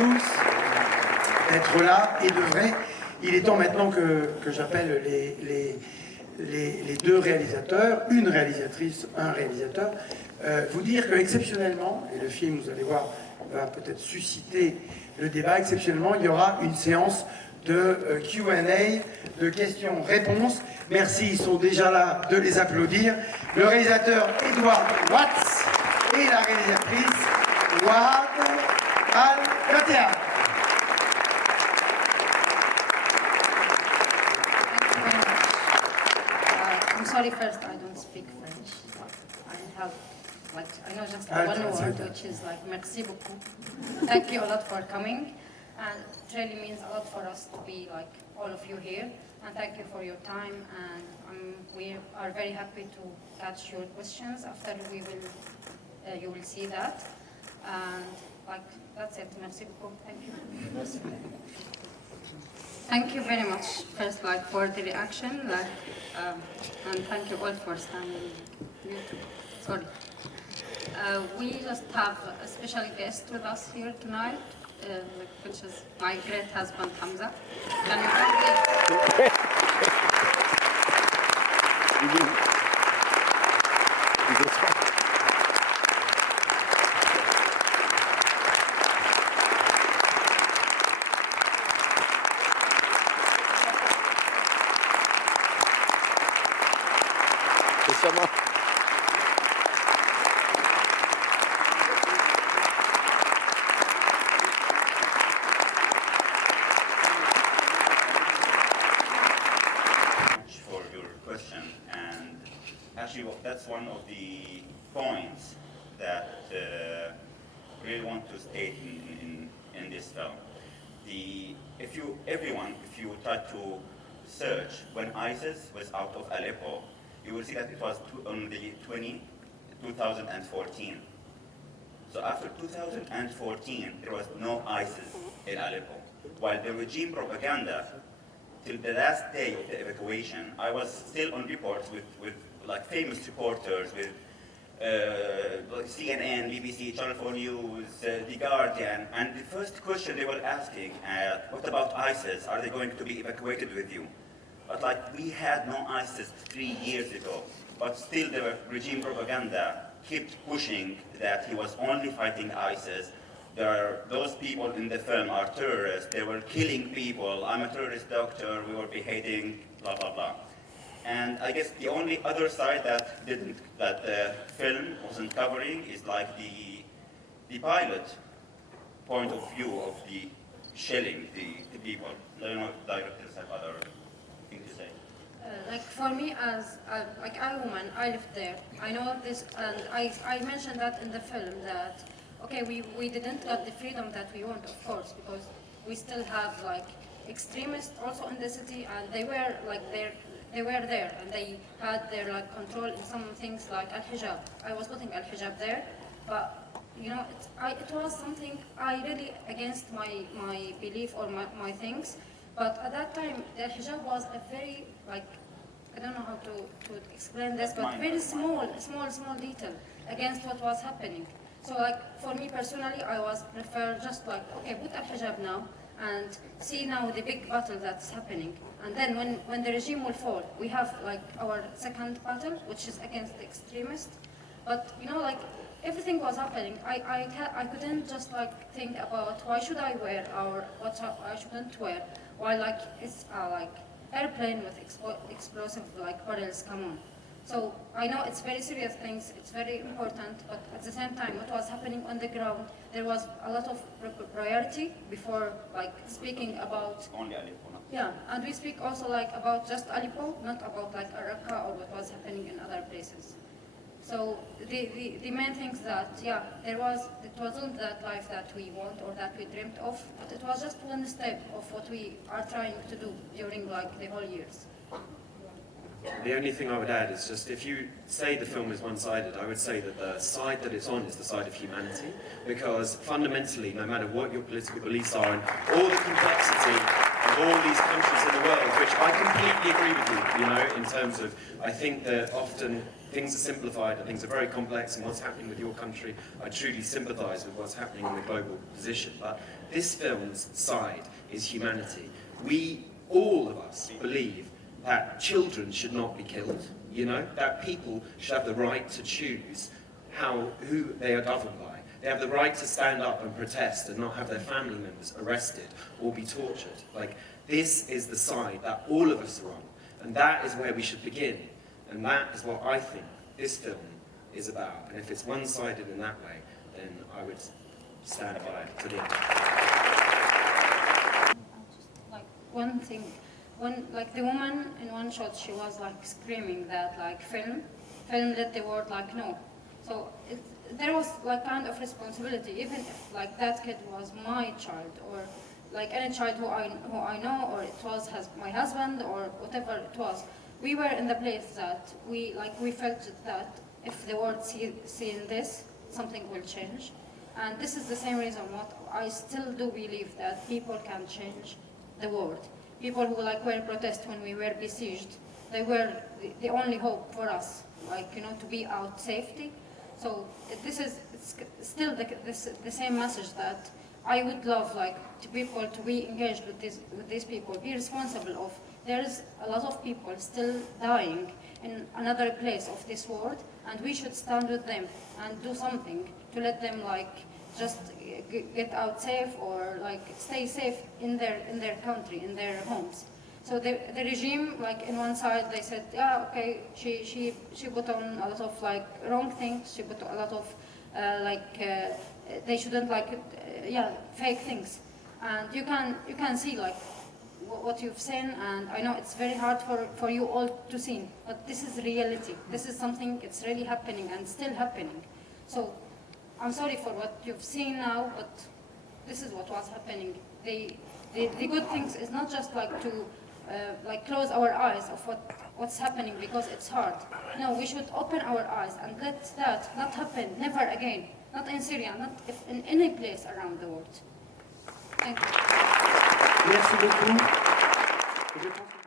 tous d'être là et de vrai. Il est temps maintenant que j'appelle les deux réalisateurs, une réalisatrice, un réalisateur, vous dire que exceptionnellement, et le film, vous allez voir, va peut-être susciter le débat, exceptionnellement, il y aura une séance de Q&A, de questions-réponses. Merci, ils sont déjà là, de les applaudir. Le réalisateur Edouard Watts et la réalisatrice Waad Kateab. I'm sorry, first I don't speak French. I have, I know just one word, which is merci beaucoup. Thank you a lot for coming, and it really means a lot for us to be all of you here. And thank you for your time, and we are very happy to catch your questions after you will see that. And that's it. Merci beaucoup. Thank you. Thank you very much, first, for the reaction, and thank you all for standing. Sorry. We just have a special guest with us here tonight, which is my great husband, Hamza. Can you for your question, and actually that's one of the points that really want to state in this film. If you try to search when ISIS was out of Aleppo, you will see that it was on the 2014. So after 2014, there was no ISIS in Aleppo. While the regime propaganda, till the last day of the evacuation, I was still on reports with famous reporters, with CNN, BBC, Channel 4 News, The Guardian, and the first question they were asking, what about ISIS? Are they going to be evacuated with you? But we had no ISIS 3 years ago, but still the regime propaganda kept pushing that he was only fighting ISIS. Those people in the film are terrorists, they were killing people, I'm a terrorist doctor, we were beheading, blah, blah, blah. And I guess the only other side that the film wasn't covering is the pilot point of view of the shelling the people. I don't know if directors have other things to say. For me, as a woman, I lived there. I know this, and I mentioned that in the film that, okay, we didn't get the freedom that we want, of course, because we still have extremists also in the city, and they were there, and they had their control in some things like al-hijab. I was putting al-hijab there, but it was something I really against my belief or my things. But at that time, the hijab was a very, I don't know how to explain this, but very small detail against what was happening. So for me personally, I was prefer just okay, put al-hijab now and see now the big battle that's happening. And then when the regime will fall, we have our second battle, which is against the extremists. But everything was happening. I couldn't just think about why should I wear or what I shouldn't wear, while it's airplane with explosive barrels come on. So I know it's very serious things, it's very important, but at the same time, what was happening on the ground, there was a lot of priority before speaking about only Aleppo. Yeah, and we speak also about just Aleppo, not about Raqqa or what was happening in other places. So the main things that it wasn't that life that we want or that we dreamt of, but it was just one step of what we are trying to do during the whole years. The only thing I would add is just if you say the film is one-sided, I would say that the side that it's on is the side of humanity, because fundamentally, no matter what your political beliefs are and all the complexity of all these countries in the world, which I completely agree with you, you know, in terms of, I think that often things are simplified and things are very complex, and what's happening with your country, I truly sympathise with what's happening in the global position. But this film's side is humanity. We, all of us, believe that children should not be killed, you know, that people should have the right to choose who they are governed by. They have the right to stand up and protest and not have their family members arrested or be tortured. Like, this is the side that all of us are on, and that is where we should begin. And that is what I think this film is about. And if it's one-sided in that way, then I would stand by it to the end. Like, one thing, like the woman in one shot, she was like screaming that like film let the world like know. So there was like kind of responsibility, even if like that kid was my child or like any child who I know, or it was my husband or whatever it was. We were in the place that we felt that if the world seeing this, something will change. And this is the same reason what I still do believe, that people can change the world. People who like were protest when we were besieged, they were the only hope for us, like, you know, to be out safety. So this is still the same message that I would love, like, to people to be engaged with these people, be responsible of. There is a lot of people still dying in another place of this world, and we should stand with them and do something to let them like just get out safe, or like stay safe in their country, in their homes. So the regime, like in one side, they said, yeah, okay, she put on a lot of like wrong things. She put a lot of they shouldn't fake things. And you can see like what you've seen, and I know it's very hard for you all to see, but this is reality. This is something, it's really happening and still happening. So I'm sorry for what you've seen now, but this is what was happening. The good things is not just like to close our eyes of what's happening because it's hard. No, we should open our eyes and let that not happen, never again. Not in Syria, not in any place around the world. Thank you. Merci beaucoup.